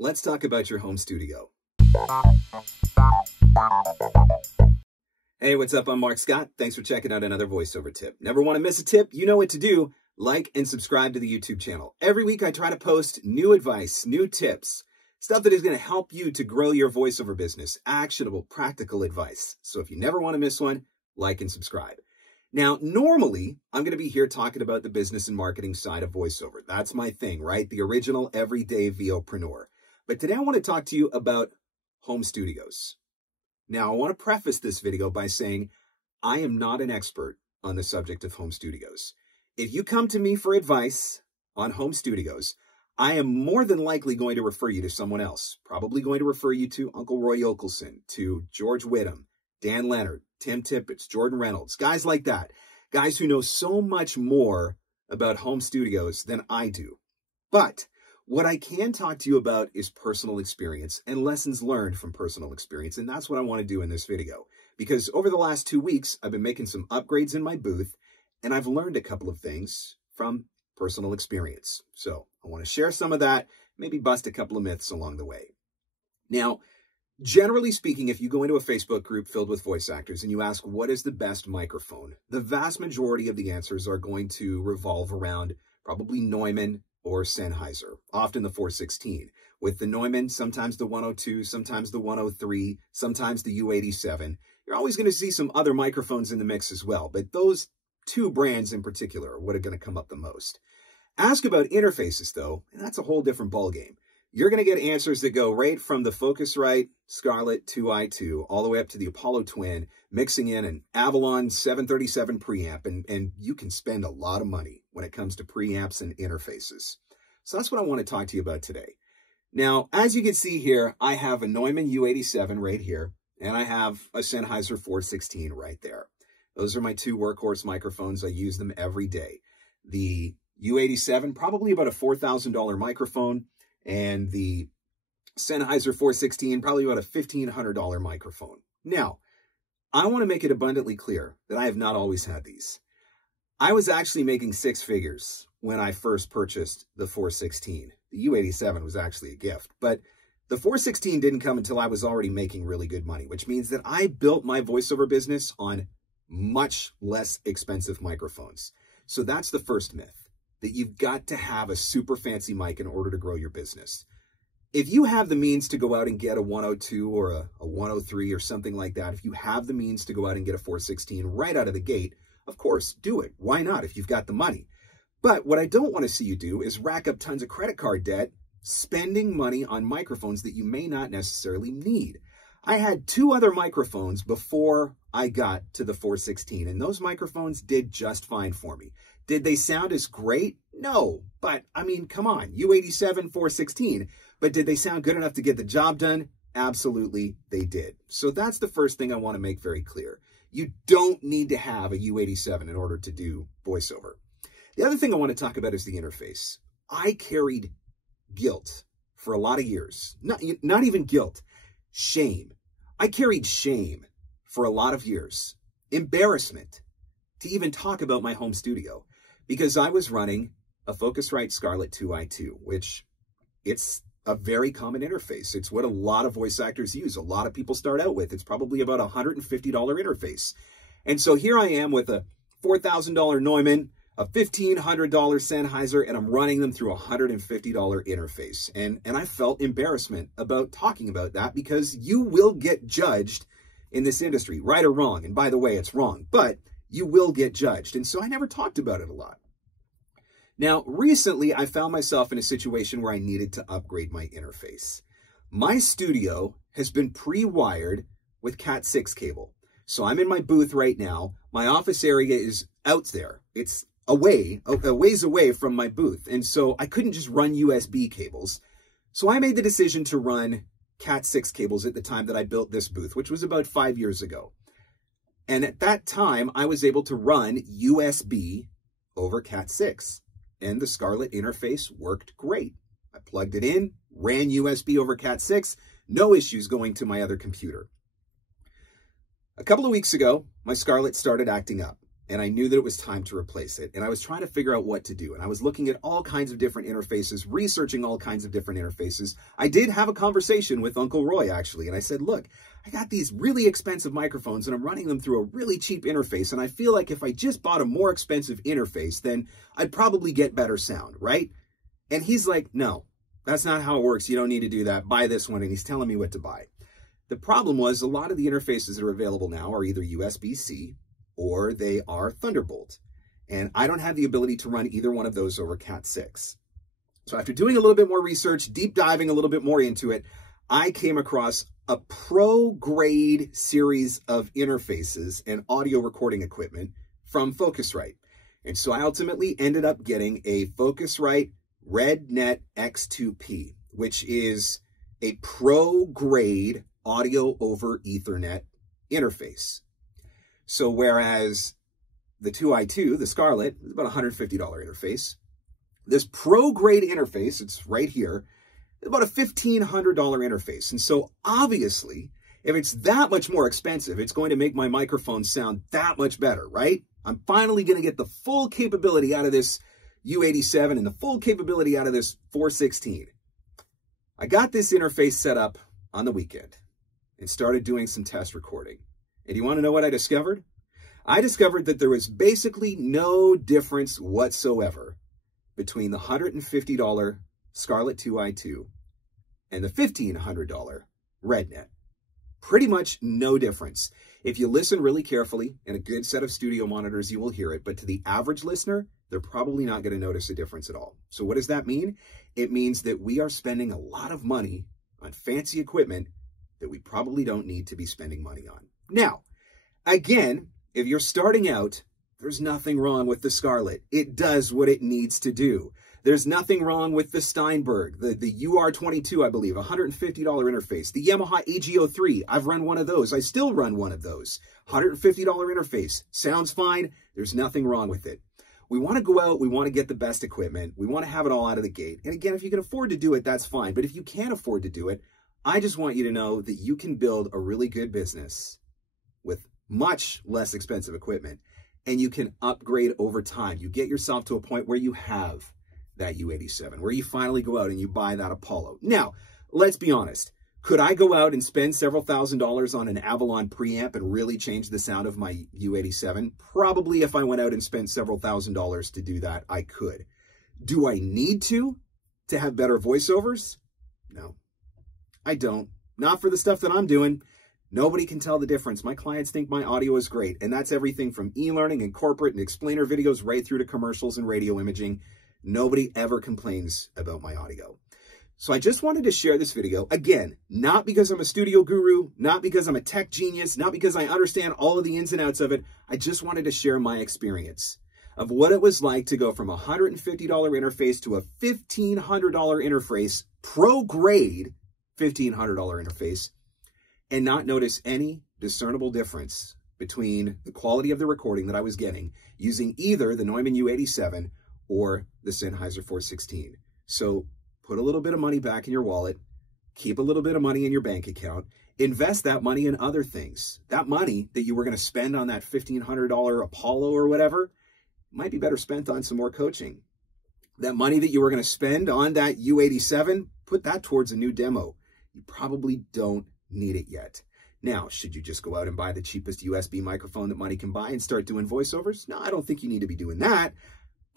let's talk about your home studio. Hey, what's up? I'm Mark Scott. Thanks for checking out another voiceover tip. Never want to miss a tip? You know what to do. Like and subscribe to the YouTube channel. Every week I try to post new advice, new tips, stuff that is going to help you to grow your voiceover business. Actionable, practical advice. So if you never want to miss one, like and subscribe. Now, normally, I'm going to be here talking about the business and marketing side of voiceover. That's my thing, right? The original everyday VOpreneur. But today I want to talk to you about home studios. Now, I want to preface this video by saying I am not an expert on the subject of home studios. If you come to me for advice on home studios, I am more than likely going to refer you to someone else. Probably going to refer you to Uncle Roy Okelson, to George Whittam, Dan Leonard, Tim Tippett's, Jordan Reynolds, guys like that. Guys who know so much more about home studios than I do. But what I can talk to you about is personal experience and lessons learned from personal experience. And that's what I want to do in this video. Because over the last 2 weeks, I've been making some upgrades in my booth, and I've learned a couple of things from personal experience. So I want to share some of that, maybe bust a couple of myths along the way. Now, generally speaking, if you go into a Facebook group filled with voice actors and you ask, what is the best microphone? The vast majority of the answers are going to revolve around probably Neumann or Sennheiser, often the 416. With the Neumann, sometimes the 102, sometimes the 103, sometimes the U87. You're always going to see some other microphones in the mix as well, but those two brands in particular are what are going to come up the most. Ask about interfaces, though, and that's a whole different ballgame. You're going to get answers that go right from the Focusrite Scarlett 2i2 all the way up to the Apollo Twin, mixing in an Avalon 737 preamp, and you can spend a lot of money when it comes to preamps and interfaces. So that's what I want to talk to you about today. Now, as you can see here, I have a Neumann U87 right here, and I have a Sennheiser 416 right there. Those are my two workhorse microphones. I use them every day. The U87, probably about a $4,000 microphone, and the Sennheiser 416, probably about a $1,500 microphone. Now, I want to make it abundantly clear that I have not always had these. I was actually making six figures when I first purchased the 416. The U87 was actually a gift, but the 416 didn't come until I was already making really good money, which means that I built my voiceover business on much less expensive microphones. So that's the first myth, that you've got to have a super fancy mic in order to grow your business. If you have the means to go out and get a 102 or a 103 or something like that, if you have the means to go out and get a 416 right out of the gate, of course, do it. Why not if you've got the money? But what I don't want to see you do is rack up tons of credit card debt, spending money on microphones that you may not necessarily need. I had two other microphones before I got to the 416, and those microphones did just fine for me. Did they sound as great? No, but I mean, come on, U87, 416, but did they sound good enough to get the job done? Absolutely, they did. So that's the first thing I want to make very clear. You don't need to have a U87 in order to do voiceover. The other thing I want to talk about is the interface. I carried guilt for a lot of years. Not even guilt, shame. I carried shame for a lot of years. Embarrassment to even talk about my home studio because I was running a Focusrite Scarlett 2i2, which it's a very common interface. It's what a lot of voice actors use. A lot of people start out with. It's probably about a $150 interface. And so here I am with a $4,000 Neumann, a $1,500 Sennheiser, and I'm running them through a $150 interface. And I felt embarrassment about talking about that because you will get judged in this industry, right or wrong. And by the way, it's wrong, but you will get judged. And so I never talked about it a lot. Now, recently, I found myself in a situation where I needed to upgrade my interface. My studio has been pre-wired with Cat 6 cable. So I'm in my booth right now. My office area is out there. It's a ways away from my booth. And so I couldn't just run USB cables. So I made the decision to run Cat 6 cables at the time that I built this booth, which was about 5 years ago. And at that time, I was able to run USB over Cat 6. And the Scarlett interface worked great. I plugged it in, ran USB over Cat 6, no issues going to my other computer. A couple of weeks ago, my Scarlett started acting up. and I knew that it was time to replace it. And I was trying to figure out what to do. And I was looking at all kinds of different interfaces, researching all kinds of different interfaces. I did have a conversation with Uncle Roy, actually, and I said, look, I got these really expensive microphones and I'm running them through a really cheap interface. And I feel like if I just bought a more expensive interface, then I'd probably get better sound, right? And he's like, no, that's not how it works. You don't need to do that. Buy this one. And he's telling me what to buy. The problem was a lot of the interfaces that are available now are either USB-C or they are Thunderbolt. And I don't have the ability to run either one of those over Cat 6. So after doing a little bit more research, deep diving a little bit more into it, I came across a pro-grade series of interfaces and audio recording equipment from Focusrite. And so I ultimately ended up getting a Focusrite RedNet X2P, which is a pro-grade audio over Ethernet interface. So whereas the 2i2, the Scarlett, is about a $150 interface, this pro-grade interface, it's right here, is about a $1,500 interface. And so obviously, if it's that much more expensive, it's going to make my microphone sound that much better, right? I'm finally going to get the full capability out of this U87 and the full capability out of this 416. I got this interface set up on the weekend and started doing some test recording. And you want to know what I discovered? I discovered that there was basically no difference whatsoever between the $150 Scarlett 2i2 and the $1,500 RedNet. Pretty much no difference. If you listen really carefully and a good set of studio monitors, you will hear it. But to the average listener, they're probably not going to notice a difference at all. So what does that mean? It means that we are spending a lot of money on fancy equipment that we probably don't need to be spending money on. Now, again, if you're starting out, there's nothing wrong with the Scarlett. It does what it needs to do. There's nothing wrong with the Steinberg, the UR22, I believe, $150 interface. The Yamaha AG03, I've run one of those. I still run one of those. $150 interface. Sounds fine. There's nothing wrong with it. We want to go out. We want to get the best equipment. We want to have it all out of the gate. And again, if you can afford to do it, that's fine. But if you can't afford to do it, I just want you to know that you can build a really good business with much less expensive equipment, and you can upgrade over time. You get yourself to a point where you have that U87, where you finally go out and you buy that Apollo. Now, let's be honest. Could I go out and spend several $1,000s on an Avalon preamp and really change the sound of my U87? Probably if I went out and spent several $1,000s to do that, I could. Do I need to have better voiceovers? No, I don't. Not for the stuff that I'm doing. Nobody can tell the difference. My clients think my audio is great, and that's everything from e-learning and corporate and explainer videos right through to commercials and radio imaging. Nobody ever complains about my audio. So I just wanted to share this video, again, not because I'm a studio guru, not because I'm a tech genius, not because I understand all of the ins and outs of it. I just wanted to share my experience of what it was like to go from a $150 interface to a $1,500 interface, pro-grade $1,500 interface, and not notice any discernible difference between the quality of the recording that I was getting using either the Neumann U87 or the Sennheiser 416. So put a little bit of money back in your wallet, keep a little bit of money in your bank account, invest that money in other things. That money that you were going to spend on that $1,500 Apollo or whatever might be better spent on some more coaching. That money that you were going to spend on that U87, put that towards a new demo. You probably don't need it yet. Now, should you just go out and buy the cheapest USB microphone that money can buy and start doing voiceovers? No, I don't think you need to be doing that.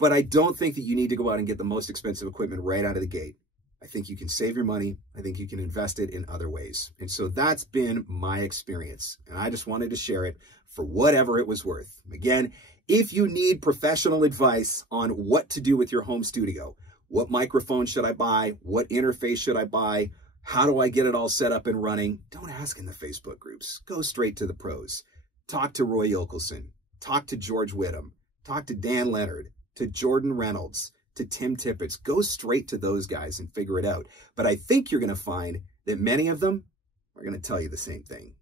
But I don't think that you need to go out and get the most expensive equipment right out of the gate. I think you can save your money. I think you can invest it in other ways. And so that's been my experience. And I just wanted to share it for whatever it was worth. Again, if you need professional advice on what to do with your home studio, what microphone should I buy? What interface should I buy? How do I get it all set up and running? Don't ask in the Facebook groups. Go straight to the pros. Talk to Roy Yokelson. Talk to George Whittam. Talk to Dan Leonard. To Jordan Reynolds, to Tim Tippett. Go straight to those guys and figure it out. But I think you're going to find that many of them are going to tell you the same thing.